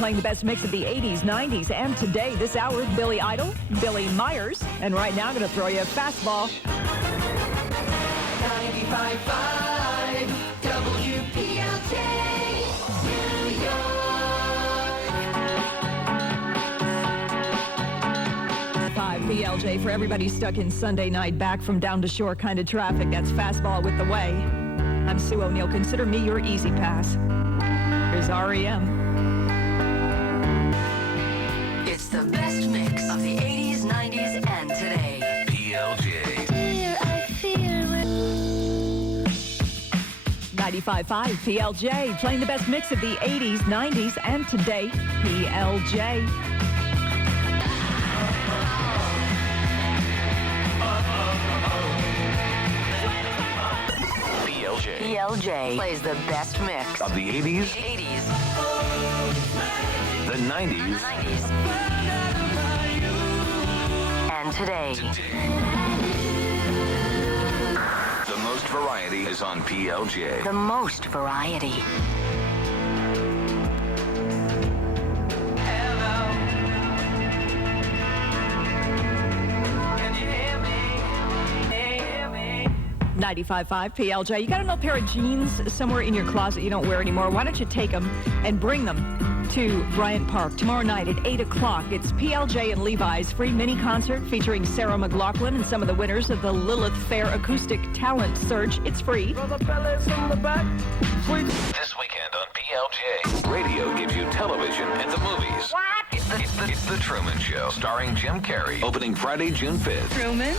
playing the best mix of the 80s, 90s, and today. This hour, Billy Idol, Billy Myers, and right now I'm going to throw you a fastball. 95.5 WPLJ, New York. 5 PLJ for everybody stuck in Sunday night, back from down to shore kind of traffic. That's fastball with the way. I'm Sue O'Neill. Consider me your easy pass. Here's REM. It's the best mix of the 80s, 90s, and today. PLJ. 95.5 PLJ, playing the best mix of the 80s, 90s, and today. PLJ. PLJ plays the best mix Of the 80s, the 90s, and today. The most variety is on PLJ. The most variety. Hello. Can you hear me? 95.5 PLJ. You got an old pair of jeans somewhere in your closet you don't wear anymore. Why don't you take them and bring them to Bryant Park tomorrow night at 8 o'clock. It's PLJ and Levi's free mini concert featuring Sarah McLachlan and some of the winners of the Lilith Fair Acoustic Talent Search. It's free. This weekend on PLJ, radio gives you television and the movies. What? It's the Truman Show, starring Jim Carrey, opening Friday, June 5th. Truman?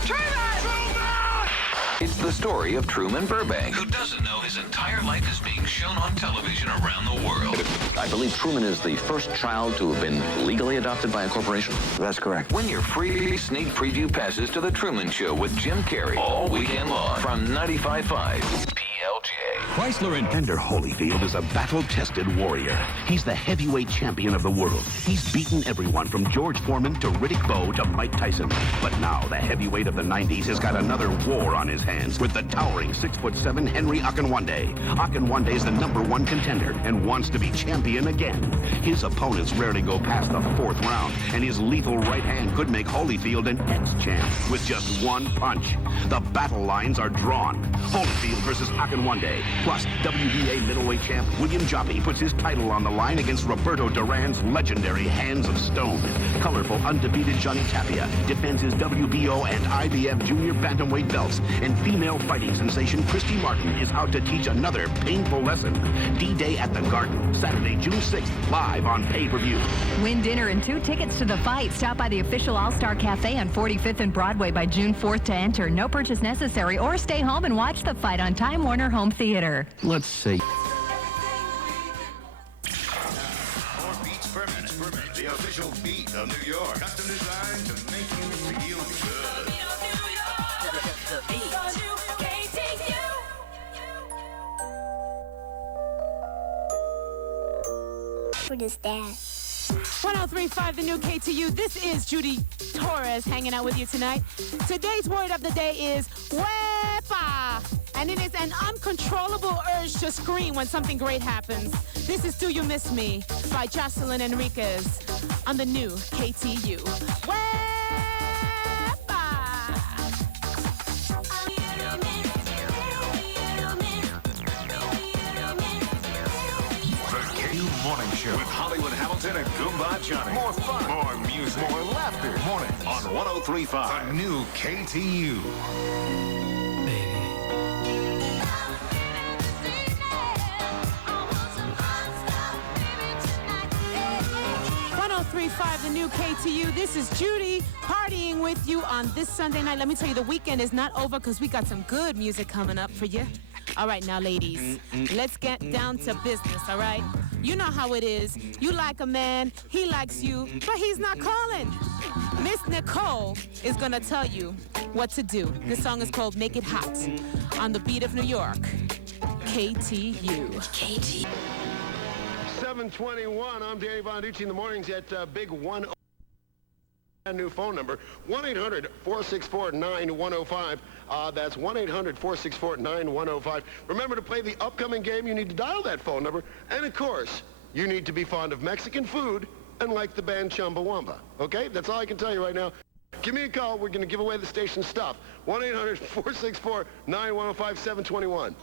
It's the story of Truman Burbank, who doesn't know his entire life is being shown on television around the world. I believe Truman is the first child to have been legally adopted by a corporation. That's correct. Win your free sneak preview passes to the Truman Show with Jim Carrey all weekend long from 95.5 PLJ. Chrysler and Ender Holyfield is a battle-tested warrior. He's the heavyweight champion of the world. He's beaten everyone from George Foreman to Riddick Bowe to Mike Tyson. But now the heavyweight of the 90s has got another war on his hands with the towering 6'7" Henry Akinwande. Akinwande is the #1 contender and wants to be champion again. His opponents rarely go past the 4th round, and his lethal right hand could make Holyfield an ex-champ with just one punch. The battle lines are drawn. Holyfield versus Akinwande. Plus, WBA middleweight champ William Joppy puts his title on the line against Roberto Duran's legendary Hands of Stone. Colorful, undefeated Johnny Tapia defends his WBO and IBF junior bantamweight belts. And female fighting sensation Christy Martin is out to teach another painful lesson. D-Day at the Garden, Saturday, June 6th, live on pay-per-view. Win dinner and 2 tickets to the fight. Stop by the official All-Star Cafe on 45th and Broadway by June 4th to enter. No purchase necessary, or stay home and watch the fight on Time Warner Home Theater. Let's see. More beats per minute. The official beat of New York. Custom designed to make you feel good. What is that? 103.5, the new KTU. This is Judy Torres hanging out with you tonight. Today's word of the day is wepa, and it is an uncontrollable urge to scream when something great happens. This is Do You Miss Me by Jocelyn Enriquez on the new KTU. Wepa! Morning Show with Hollywood Hamilton and Goomba Johnny. More fun, more music, more laughter. Morning on 103.5, the new KTU. 103.5, the new KTU. This is Judy partying with you on this Sunday night. Let me tell you, the weekend is not over because we got some good music coming up for you. All right, now, ladies, let's get down to business, all right? You know how it is. You like a man, he likes you, but he's not calling. Miss Nicole is going to tell you what to do. This song is called Make It Hot on the beat of New York. KTU. KTU. 721. I'm Danny Bonaducci in the mornings at Big 10. New phone number 1-800-464-9105. That's 1-800-464-9105. Remember to play the upcoming game. You need to dial that phone number, and of course, you need to be fond of Mexican food and like the band Chumbawamba. Okay? That's all I can tell you right now. Give me a call. We're going to give away the station stuff. 1-800-464-9105-721.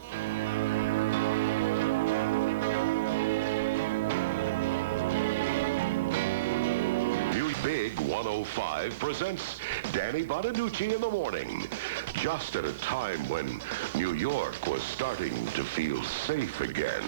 Big 105 presents Danny Bonaducci in the morning. Just at a time when New York was starting to feel safe again.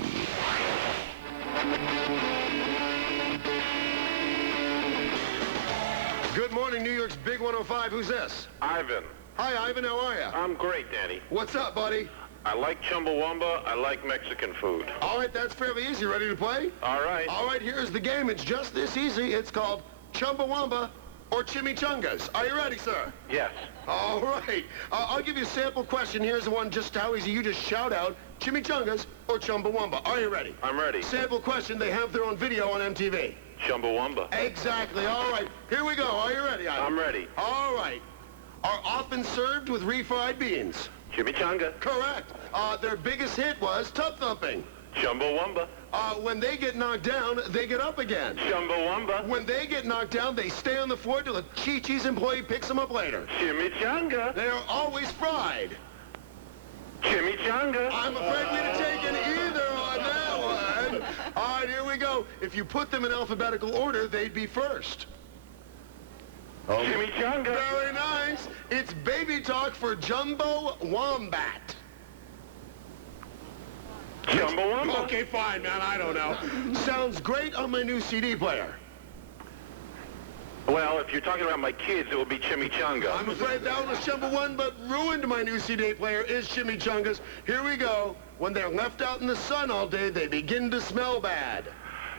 Good morning, New York's Big 105. Who's this? Ivan. Hi, Ivan. How are you? I'm great, Danny. What's up, buddy? I like Chumbawamba. I like Mexican food. All right, that's fairly easy. Ready to play? All right. All right, here's the game. It's just this easy. It's called Chumbawamba or Chimichangas. Are you ready, sir? Yes. All right. I'll give you a sample question. Here's the one, just how easy. You just shout out Chimichangas or Chumbawamba. Are you ready? I'm ready. Sample question. They have their own video on MTV. Chumbawamba. Exactly. All right. Here we go. Are you ready, Ivan? I'm ready. All right. Are often served with refried beans. Chimichanga. Correct. Their biggest hit was Tub Thumping. Chumbawamba. When they get knocked down, they get up again. Chumbawamba. When they get knocked down, they stay on the floor till a Chi-Chi's employee picks them up later. Chimichanga. They are always fried. Chimichanga. I'm afraid we didn't take it either on that one. All right, here we go. If you put them in alphabetical order, they'd be first. Chimichanga. Very nice. It's baby talk for Jumbo Wombat. Chumbawamba. Okay, fine, man. I don't know. Sounds great on my new CD player. Well, if you're talking about my kids, it would be Chimichanga. I'm afraid that was Chumba1, but ruined my new CD player is Chimichangas. Here we go. When they're left out in the sun all day, they begin to smell bad.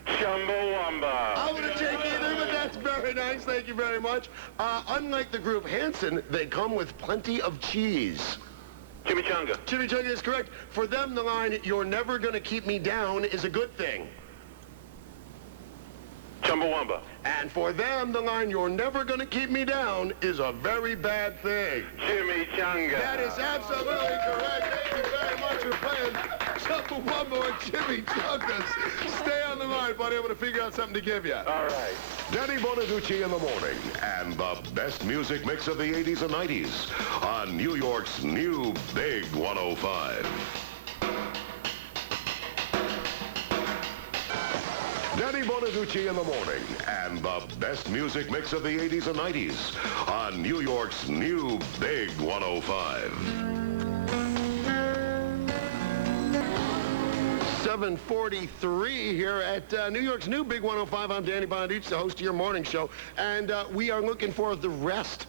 Chumbawamba. I would have taken either, but that's very nice. Thank you very much. Unlike the group Hanson, they come with plenty of cheese. Chimichanga. Chimichanga is correct. For them, the line, "You're never going to keep me down," is a good thing. Chumbawamba. And for them, the line, "You're never going to keep me down," is a very bad thing. Chimichanga. That is absolutely correct. Thank you very much for playing Chumbawamba or Chimichangas. Stay on the line, buddy. I'm going to figure out something to give you. All right. Danny Bonaducci in the morning. And the best music mix of the 80s and 90s on New York's new Big 105. Danny Bonaducci in the morning. And the best music mix of the 80s and 90s on New York's new Big 105. 7:43 here at New York's new Big 105. I'm Danny Bonaducci, the host of your morning show. And we are looking for the rest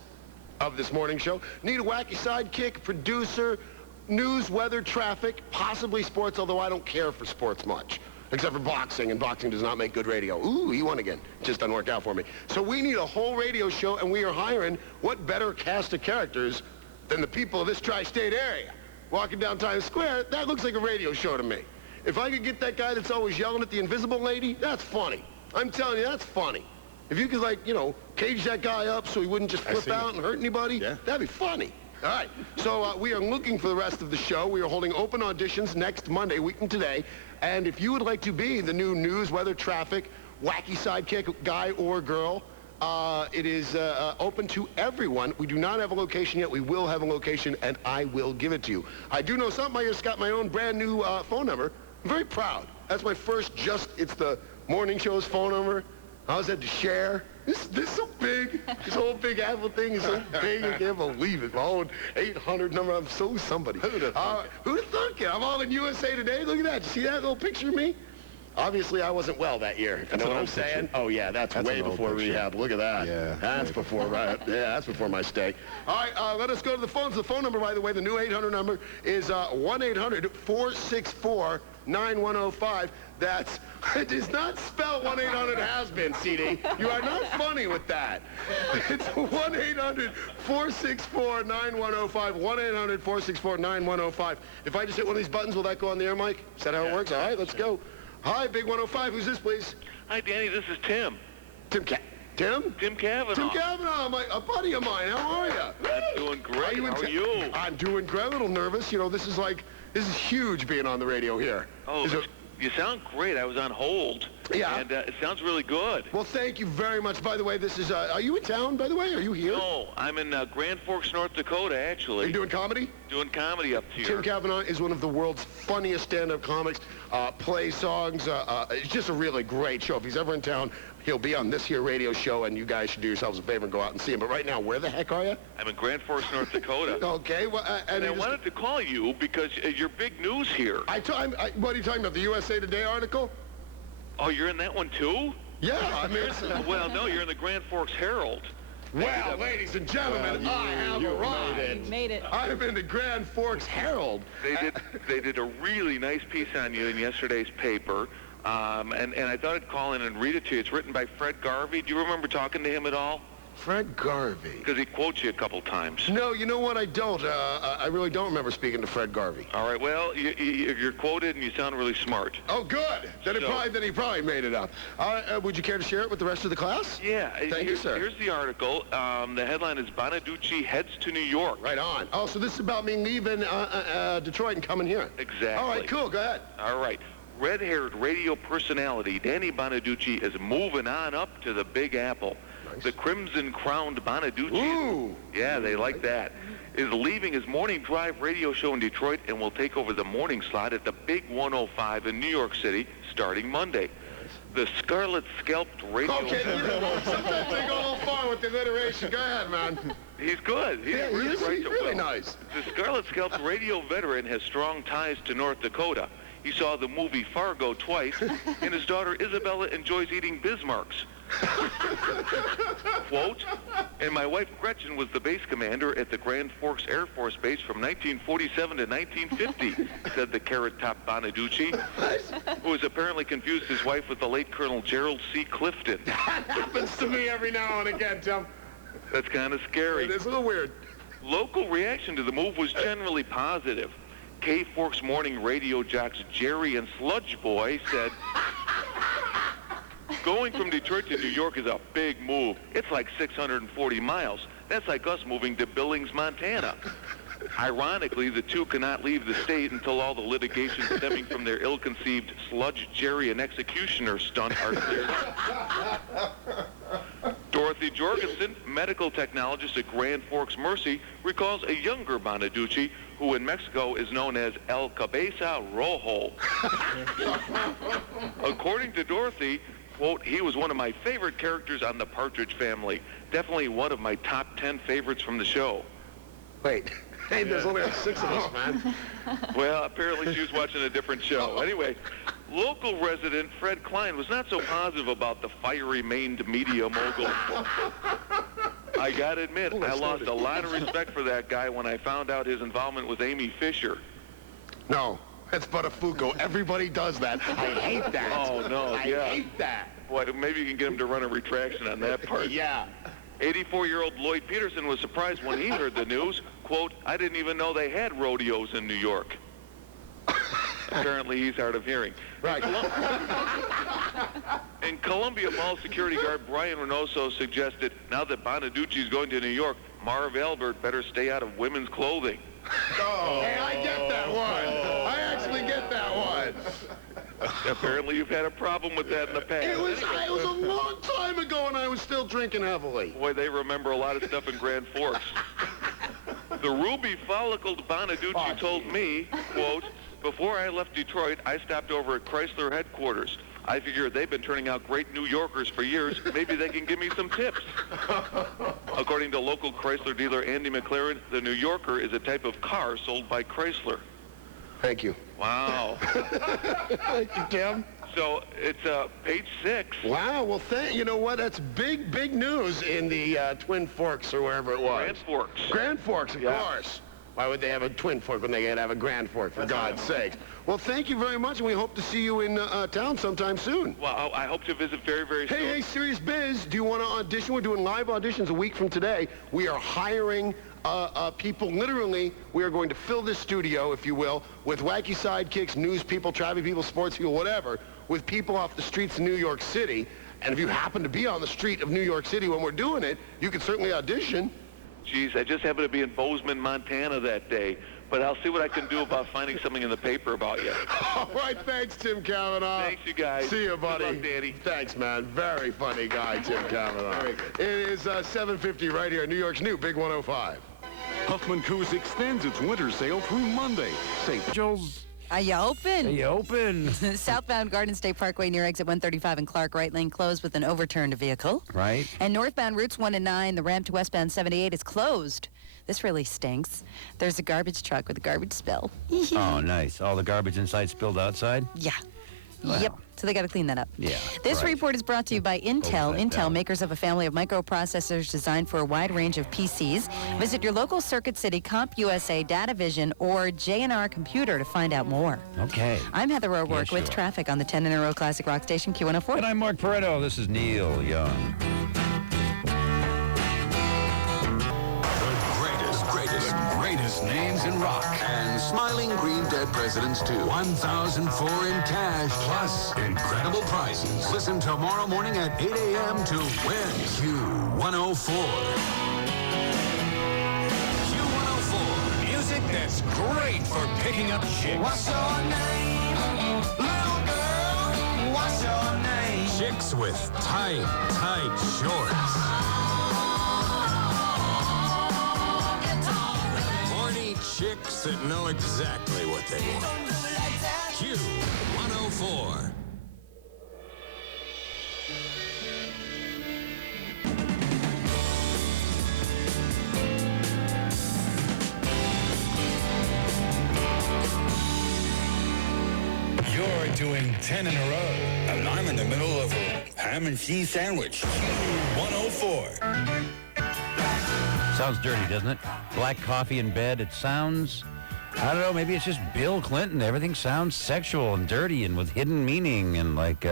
of this morning show. Need a wacky sidekick, producer, news, weather, traffic, possibly sports, although I don't care for sports much. Except for boxing, and boxing does not make good radio. Ooh, he won again. Just doesn't work out for me. So we need a whole radio show, and we are hiring what better cast of characters than the people of this tri-state area. Walking down Times Square, that looks like a radio show to me. If I could get that guy that's always yelling at the invisible lady, that's funny. I'm telling you, that's funny. If you could, like, you know, cage that guy up so he wouldn't just flip out and hurt anybody, that'd be funny. All right, so we are looking for the rest of the show. We are holding open auditions next Monday, a week from today. And if you would like to be the new news, weather, traffic, wacky sidekick, guy or girl, it is open to everyone. We do not have a location yet. We will have a location, and I will give it to you. I do know something. I just got my own brand new phone number. I'm very proud. That's my first it's the morning show's phone number. I was at to share. This is so big. This whole Big Apple thing is so big. I can't believe it. My own 800 number. I'm so somebody. Who'd have thought it? I'm all in USA Today. Look at that. You see that little picture of me? Obviously, I wasn't well that year. You know what I'm saying? Oh, yeah, that's way before rehab. Look at that. Yeah. That's before, right? Yeah, that's before my stay. All right, let us go to the phones. The phone number, by the way, the new 800 number is 1-800-464-9105. That's, it does not spell 1-800-HAS-BEEN, CD. You are not funny with that. It's 1-800-464-9105, 1-800-464-9105. If I just hit one of these buttons, will that go on the air, Mike? Is that how it works? All right, let's go. Hi, Big 105. Who's this, please? Hi, Danny. This is Tim. Tim? Tim Cavanaugh. Tim Cavanaugh, a buddy of mine. How are you? I'm doing great. How are you? I'm doing great. A little nervous. You know, this is huge being on the radio here. Oh, you sound great. I was on hold. Yeah. And it sounds really good. Well, thank you very much. By the way, this is, are you in town, by the way? Are you here? No, I'm in Grand Forks, North Dakota, actually. Are you doing comedy? Doing comedy up here. Tim Cavanaugh is one of the world's funniest stand-up comics. Plays songs. It's just a really great show. If he's ever in town, he'll be on this here radio show, and you guys should do yourselves a favor and go out and see him. But right now, where the heck are you? I'm in Grand Forks, North Dakota. Okay. Well, and I wanted to call you because you're big news here. What are you talking about, the USA Today article? Oh, you're in that one, too? Yeah, I mean... Well, no, you're in the Grand Forks Herald. Well, ladies and gentlemen, I have arrived. Made it. I'm in the Grand Forks Herald. They did a really nice piece on you in yesterday's paper, and I thought I'd call in and read it to you. It's written by Fred Garvey. Do you remember talking to him at all? Fred Garvey? Because he quotes you a couple times. No, you know what? I don't. I really don't remember speaking to Fred Garvey. All right. Well, you're quoted and you sound really smart. Oh, good. Then he probably made it up. Would you care to share it with the rest of the class? Yeah. Thank you, sir. Here's the article. The headline is Bonaduce heads to New York. Right on. Oh, so this is about me leaving Detroit and coming here. Exactly. All right, cool. Go ahead. All right. Red-haired radio personality Danny Bonaduce is moving on up to the Big Apple. The crimson-crowned Bonaduce, ooh, yeah, they like that, is leaving his morning drive radio show in Detroit and will take over the morning slot at the Big 105 in New York City starting Monday. The scarlet-scalped radio... Okay, sometimes they go a little far with the alliteration. Go ahead, man. He's good. He's really nice. The scarlet-scalped radio veteran has strong ties to North Dakota. He saw the movie Fargo twice, and his daughter Isabella enjoys eating Bismarcks. Quote, and my wife Gretchen was the base commander at the Grand Forks Air Force Base from 1947 to 1950, said the carrot-top Bonaduce, who has apparently confused his wife with the late Colonel Gerald C. Clifton. That happens to me every now and again, Tim. That's kind of scary. It is a little weird. Local reaction to the move was generally positive. K-Forks morning radio jocks Jerry and Sludge Boy said, going from Detroit to New York is a big move. It's like 640 miles. That's like us moving to Billings, Montana. Ironically, the two cannot leave the state until all the litigation stemming from their ill-conceived Sludge Jerry and Executioner stunt are cleared up. Dorothy Jorgensen, medical technologist at Grand Forks Mercy, recalls a younger Bonaduce who in Mexico is known as El Cabeza Rojo. According to Dorothy, quote, he was one of my favorite characters on The Partridge Family. Definitely one of my top 10 favorites from the show. Wait. Hey, there's only like 6 of us, man. Well, apparently she was watching a different show. Anyway, local resident Fred Klein was not so positive about the fiery-maned media mogul. I gotta admit, I lost a lot of respect for that guy when I found out his involvement with Amy Fisher. No, that's Buttafuoco. Everybody does that. I hate that. Oh, no, I hate that. Boy, maybe you can get him to run a retraction on that part. Yeah. 84-year-old Lloyd Peterson was surprised when he heard the news. Quote, I didn't even know they had rodeos in New York. Apparently he's hard of hearing. Right. And Columbia Mall security guard Brian Reynoso suggested, now that Bonaduce is going to New York, Marv Albert better stay out of women's clothing. Oh. Hey, I get that one. I actually get that one. Apparently you've had a problem with that in the past. It was a long time ago and I was still drinking heavily. Boy, they remember a lot of stuff in Grand Forks. The ruby follicled Bonaduce told me, quote, before I left Detroit, I stopped over at Chrysler headquarters. I figured they've been turning out great New Yorkers for years. Maybe they can give me some tips. According to local Chrysler dealer Andy McLaren, the New Yorker is a type of car sold by Chrysler. Thank you. Wow. Thank you, Tim. So it's page 6. Wow. Well, you know what? That's big news in the Twin Forks or wherever it was. Grand Forks. Grand Forks, of course. Why would they have a Twin Fork when they can't have a Grand Fork, for God's sake? Well, thank you very much, and we hope to see you in town sometime soon. Well, I hope to visit very, very soon. Hey, Serious Biz, do you want to audition? We're doing live auditions a week from today. We are hiring people. Literally, we are going to fill this studio, if you will, with wacky sidekicks, news people, traffic people, sports people, whatever, with people off the streets of New York City. And if you happen to be on the street of New York City when we're doing it, you can certainly audition. Geez, I just happened to be in Bozeman, Montana that day. but I'll see what I can do about finding something in the paper about you. All right, thanks, Tim Cavanaugh. Thanks, you guys. See you, buddy. Good luck, Danny. Thanks, man. Very funny guy, Tim Cavanaugh. Very good. It is 7:50 right here, New York's new Big 105. Huffman Coos extends its winter sale through Monday. St. Joe's. Are you open? Are you open? Southbound Garden State Parkway near exit 135 and Clark, right lane closed with an overturned vehicle. Right. And northbound routes 1 and 9, the ramp to westbound 78 is closed. This really stinks. There's a garbage truck with a garbage spill. Oh, nice. All the garbage inside spilled outside? Yeah. Wow. Yep. So they got to clean that up. Yeah. This right. report is brought to you by Intel. Intel, makers of a family of microprocessors designed for a wide range of PCs. Visit your local Circuit City, CompUSA, DataVision, or J&R Computer to find out more. Okay. I'm Heather O'Rourke with sure. traffic on the 10 in a row classic rock station Q104. And I'm Mark Pareto. This is Neil Young. Greatest names in rock. And smiling green dead presidents, too. 1,004 in cash, plus incredible prizes. Listen tomorrow morning at 8 a.m. to win Q104. Q104, music that's great for picking up chicks. What's your name, little girl? What's your name? Chicks with tight shorts. Chicks that know exactly what they want. Q104. You're doing 10 in a row. And I'm in the middle of a ham and cheese sandwich. Q104. Sounds dirty, doesn't it? Black coffee in bed. It sounds, I don't know, maybe it's just Bill Clinton. Everything sounds sexual and dirty and with hidden meaning and like,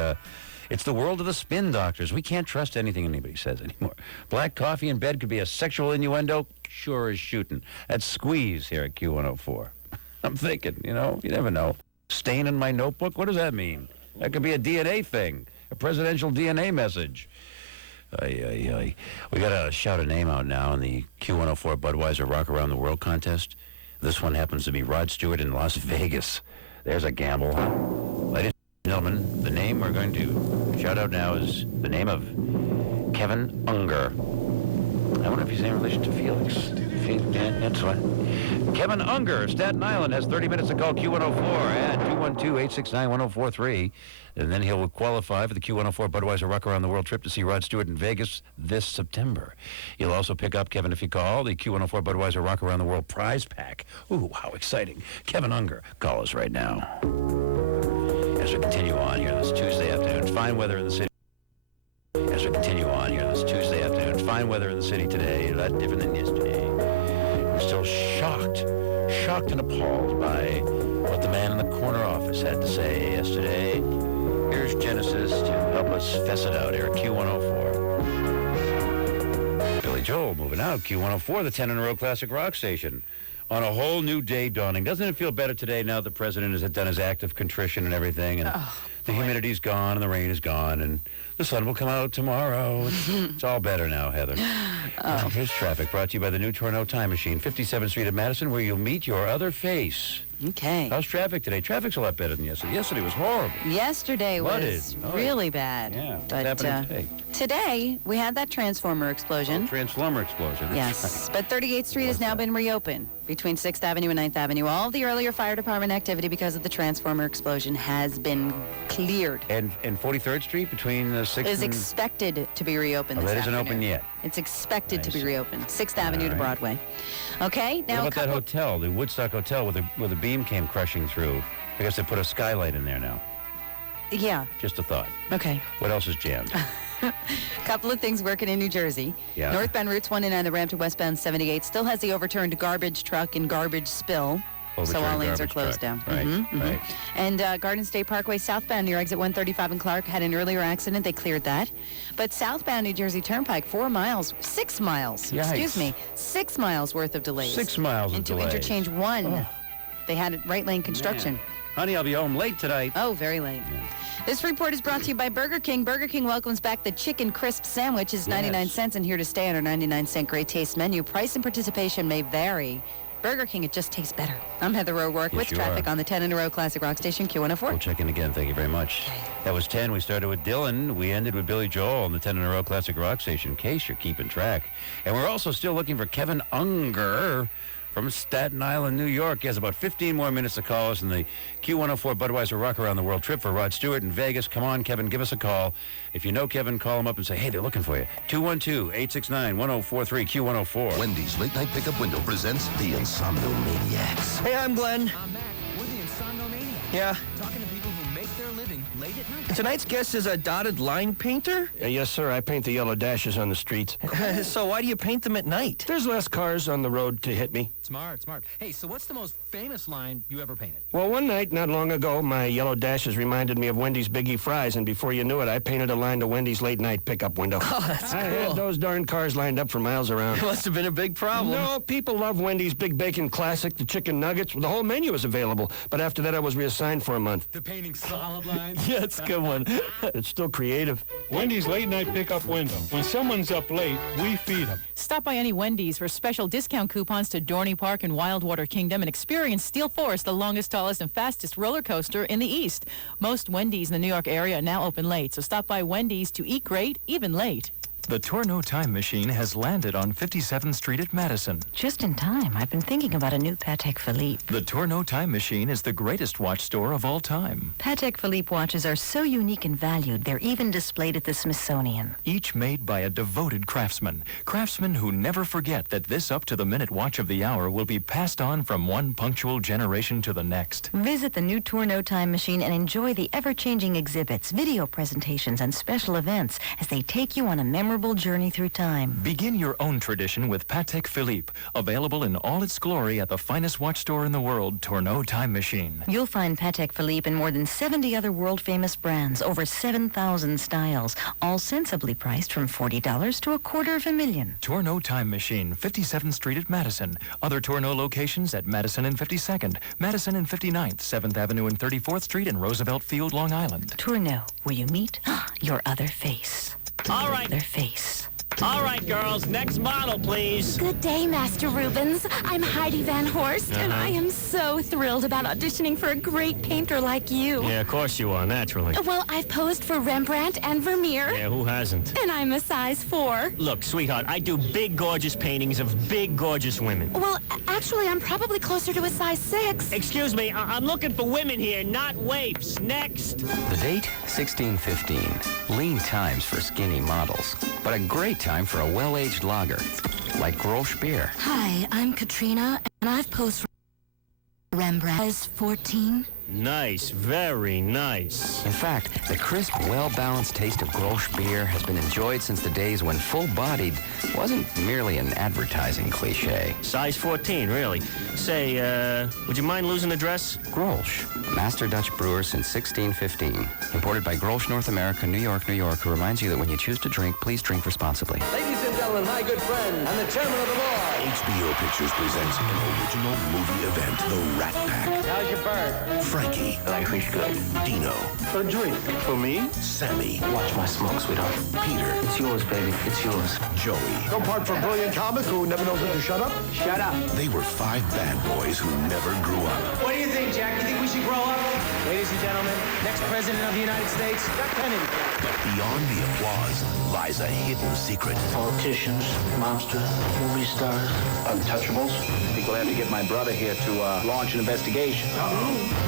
it's the world of the spin doctors. We can't trust anything anybody says anymore. Black coffee in bed could be a sexual innuendo. Sure as shooting. That's Squeeze here at Q104. I'm thinking, you never know. Stain in my notebook? What does that mean? That could be a DNA thing, a presidential DNA message. We got to shout a name out now in the Q104 Budweiser Rock Around the World contest. This one happens to be Rod Stewart in Las Vegas. There's a gamble. Ladies and gentlemen, the name we're going to shout out now is the name of Kevin Unger. I wonder if he's in relation to Felix. That's what. Kevin Unger, Staten Island, has 30 minutes to call Q104 at 212-869-1043. And then he'll qualify for the Q104 Budweiser Rock Around the World trip to see Rod Stewart in Vegas this September. You'll also pick up, Kevin, if you call, the Q104 Budweiser Rock Around the World prize pack. Ooh, how exciting. Kevin Unger, call us right now. As we continue on here this Tuesday afternoon, fine weather in the city. As we continue on here this Tuesday afternoon, fine weather in the city today, a lot different than yesterday. We're still shocked and appalled by what the man in the corner office had to say yesterday. Here's Genesis to help us fess it out here at Q104. Billy Joel moving out, Q104, the 10 in a row classic rock station. On a whole new day dawning. Doesn't it feel better today now that the president has done his act of contrition and everything? And the humidity's gone and the rain is gone and the sun will come out tomorrow. It's all better now, Heather. Now, here's traffic brought to you by the new Torno Time Machine, 57th Street of Madison, where you'll meet your other face. Okay. How's traffic today? Traffic's a lot better than yesterday. Yesterday was horrible. Yesterday was really bad. Yeah. But What's happening today, we had that transformer explosion. Transformer explosion. Yes. But 38th Street has now been reopened between 6th Avenue and 9th Avenue. All of the earlier fire department activity because of the transformer explosion has been cleared. And 43rd Street between 6th is and... expected to be reopened Oh, this that isn't afternoon. open yet. It's expected to be reopened. 6th Avenue to Broadway. Okay, now what about that hotel, the Woodstock Hotel, where the beam came crushing through? I guess they put a skylight in there now. Yeah. Just a thought. Okay. What else is jammed? Couple of things working in New Jersey. Yeah. Northbound routes 1 and 9, the ramp to westbound 78 still has the overturned garbage truck and garbage spill. So all lanes are closed down. Right, right. And Garden State Parkway southbound near exit 135 in Clark had an earlier accident. They cleared that. But southbound New Jersey Turnpike, 6 miles, Yikes. excuse me, 6 miles worth of delays. 6 miles of into delays. interchange 1. They had right lane construction. Man. Honey, I'll be home late tonight. Oh, very late. Yeah. This report is brought to you by Burger King. Burger King welcomes back the Chicken Crisp Sandwich. It's 99 cents and here to stay on our 99-cent Great Taste menu. Price and participation may vary. Burger King, it just tastes better. I'm Heather O'Rourke with traffic on the 10 in a row classic rock station Q104. We'll check in again. Thank you very much. That was 10. We started with Dylan. We ended with Billy Joel on the 10 in a row classic rock station, in case you're keeping track. And we're also still looking for Kevin Unger from Staten Island, New York. He has about 15 more minutes to call us in the Q104 Budweiser Rock Around the World trip for Rod Stewart in Vegas. Come on, Kevin, give us a call. If you know Kevin, call him up and say, hey, they're looking for you. 212-869-1043, Q104. Wendy's Late Night Pickup Window presents The Insomnomaniacs. Hey, I'm Glenn. I'm Mac. We're the Insomnomaniacs. Yeah. Talking to people who make their living late at night. Tonight's guest is a dotted line painter? Yes, sir. I paint the yellow dashes on the streets. So why do you paint them at night? There's less cars on the road to hit me. Smart, smart. Hey, so what's the most famous line you ever painted? Well, one night, not long ago, my yellow dashes reminded me of Wendy's Biggie Fries, and before you knew it, I painted a line to Wendy's late night pickup window. Oh, that's I cool. had those darn cars lined up for miles around. It must have been a big problem. No, people love Wendy's Big Bacon Classic, the chicken nuggets. The whole menu is available. But after that, I was reassigned for a month. The painting solid lines? Yeah, it's a good one. It's still creative. Wendy's late night pickup window. When someone's up late, we feed them. Stop by any Wendy's for special discount coupons to Dorney Park and Wildwater Kingdom and experience Steel Forest, the longest, tallest, and fastest roller coaster in the East. Most Wendy's in the New York area are now open late, so stop by Wendy's to eat great, even late. The Tourneau Time Machine has landed on 57th Street at Madison. Just in time. I've been thinking about a new Patek Philippe. The Tourneau Time Machine is the greatest watch store of all time. Patek Philippe watches are so unique and valued, they're even displayed at the Smithsonian. Each made by a devoted craftsman. Craftsmen who never forget that this up-to-the-minute watch of the hour will be passed on from one punctual generation to the next. Visit the new Tourneau Time Machine and enjoy the ever-changing exhibits, video presentations, and special events as they take you on a memorable journey through time. Begin your own tradition with Patek Philippe, available in all its glory at the finest watch store in the world, Tourneau Time Machine. You'll find Patek Philippe in more than 70 other world-famous brands, over 7,000 styles, all sensibly priced from $40 to $250,000. Tourneau Time Machine, 57th Street at Madison. Other Tourneau locations at Madison and 52nd, Madison and 59th, 7th Avenue and 34th Street, and Roosevelt Field, Long Island. Tourneau, where you meet your other face. All right. Their face. All right, girls. Next model, please. Good day, Master Rubens. I'm Heidi Van Horst, and I am so thrilled about auditioning for a great painter like you. Yeah, of course you are, naturally. Well, I've posed for Rembrandt and Vermeer. Yeah, who hasn't? And I'm a size 4. Look, sweetheart, I do big, gorgeous paintings of big, gorgeous women. Well, actually, I'm probably closer to a size 6. Excuse me, I'm looking for women here, not waifs. Next. The date, 1615. Lean times for skinny models, but a great time for a well-aged lager, like Grolsch beer. Hi, I'm Katrina, and I've posed for Rembrandt. Size 14. Nice, very nice. In fact, the crisp, well-balanced taste of Grolsch beer has been enjoyed since the days when full-bodied wasn't merely an advertising cliche. Size 14, really. Say, would you mind losing the dress? Grolsch, master Dutch brewer since 1615. Imported by Grolsch North America, New York, New York, who reminds you that when you choose to drink, please drink responsibly. Ladies and gentlemen, my good friend and the chairman of the board. HBO Pictures presents an original movie event, The Rat Pack. How's your bird? Frankie. Life is good. Dino. A drink. For me? Sammy. Watch my smoke, sweetheart. Peter. It's yours, baby. It's yours. Joey. No part for a brilliant comic who never knows when to shut up? Shut up. They were 5 bad boys who never grew up. What do you think, Jack? You think we should grow up? Ladies and gentlemen, next president of the United States, Jack Kennedy. But beyond the applause lies a hidden secret. Politicians, monsters, movie stars, untouchables. I think we'll have to get my brother here to launch an investigation.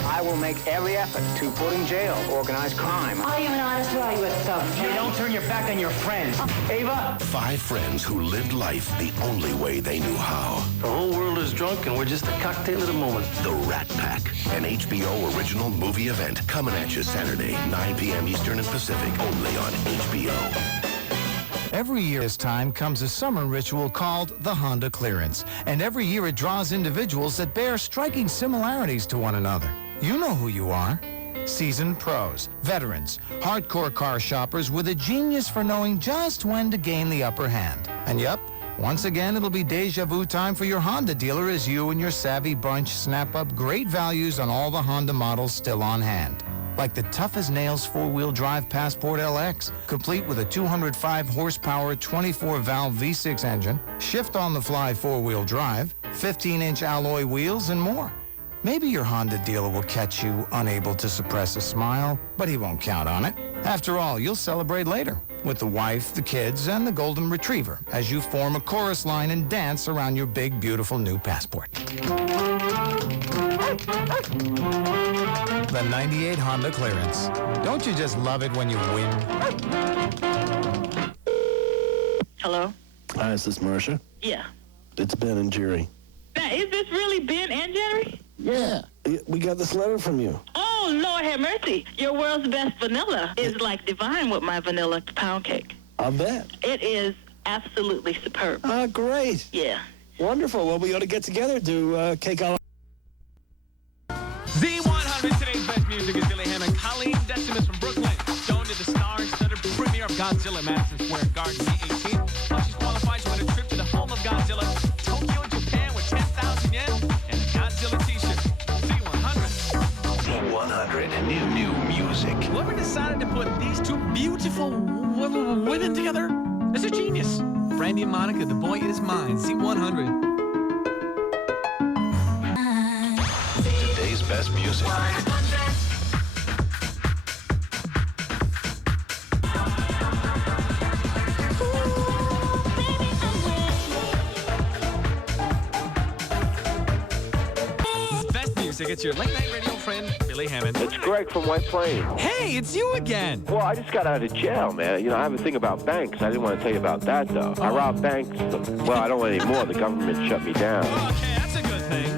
I will make every effort to put in jail organized crime. Are you an honest or are you a thug? Hey, don't turn your back on your friends. Ava? 5 friends who lived life the only way they knew how. The whole world is drunk and we're just a cocktail at the moment. The Rat Pack, an HBO original movie event coming at you Saturday, 9 p.m. Eastern and Pacific, only on HBO. Every year this time comes a summer ritual called the Honda Clearance. And every year it draws individuals that bear striking similarities to one another. You know who you are. Seasoned pros, veterans, hardcore car shoppers with a genius for knowing just when to gain the upper hand. And yep, once again, it'll be deja vu time for your Honda dealer as you and your savvy bunch snap up great values on all the Honda models still on hand. Like the tough-as-nails 4-wheel drive Passport LX, complete with a 205 horsepower 24-valve V6 engine, shift-on-the-fly 4-wheel drive, 15-inch alloy wheels, and more. Maybe your Honda dealer will catch you unable to suppress a smile, but he won't count on it. After all, you'll celebrate later with the wife, the kids, and the golden retriever as you form a chorus line and dance around your big, beautiful new Passport. The 98 Honda Clearance. Don't you just love it when you win? Hello? Hi, is this Marcia? Yeah. It's Ben and Jerry. Now, is this really Ben and Jerry? Yeah. We got this letter from you. Oh, Lord have mercy. Your world's best vanilla is like divine with my vanilla pound cake. I'll bet. It is absolutely superb. Ah, great. Yeah. Wonderful. Well, we ought to get together to cake all... Z100, today's best music is Billy Hammond. Colleen Decimus from Brooklyn. Joan to the star-studded premiere of Godzilla at Madison Square Garden, May 18th. Plus, she's qualified to win a trip to the home of Godzilla, Tokyo, Japan, with 10,000 yen and a Godzilla t-shirt. Z100. Z100, new music. Whoever decided to put these two beautiful women together is a genius. Brandy and Monica, the boy is mine. Z100. Today's best music. Best music. It's your late-night radio friend, Billy Hammond. It's Greg from White Plains. Hey, it's you again. Well, I just got out of jail, man. You know, I have a thing about banks. I didn't want to tell you about that, though. I robbed banks. Well, I don't anymore. The government shut me down. Okay, that's a good thing.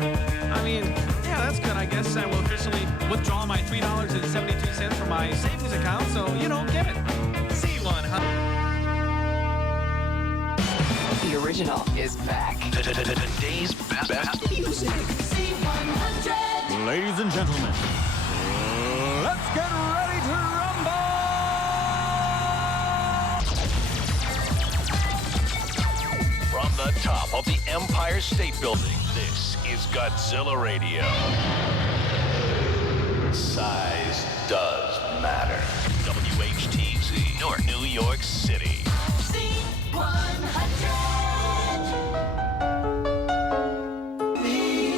I mean, yeah, that's good. I guess I will officially withdraw my $3.72 from my savings account, so, you know, get it. Z100. The original is back. Today's best music. Z100. Ladies and gentlemen, let's get ready to rumble! From the top of the Empire State Building, this is Godzilla Radio. Size does matter. WHTZ, Newark, New York City.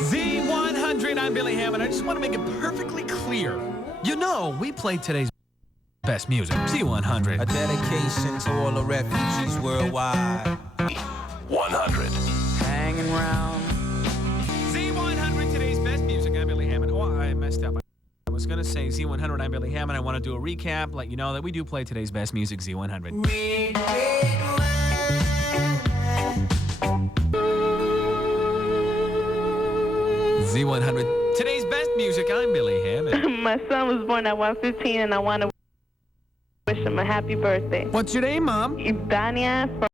Z100, I'm Billy Hammond. I just want to make it perfectly clear. You know, we play today's best music. Z100. A dedication to all the refugees worldwide. 100. Hanging round. Z100, today's best music. I'm Billy Hammond. Oh, I messed up. I was going to say Z100, I'm Billy Hammond. I want to do a recap, let you know that we do play today's best music, Z100. Z100, today's best music. I'm Billy Hammond. My son was born at 1:15, and I want to wish him a happy birthday. What's your name, Mom? Dania from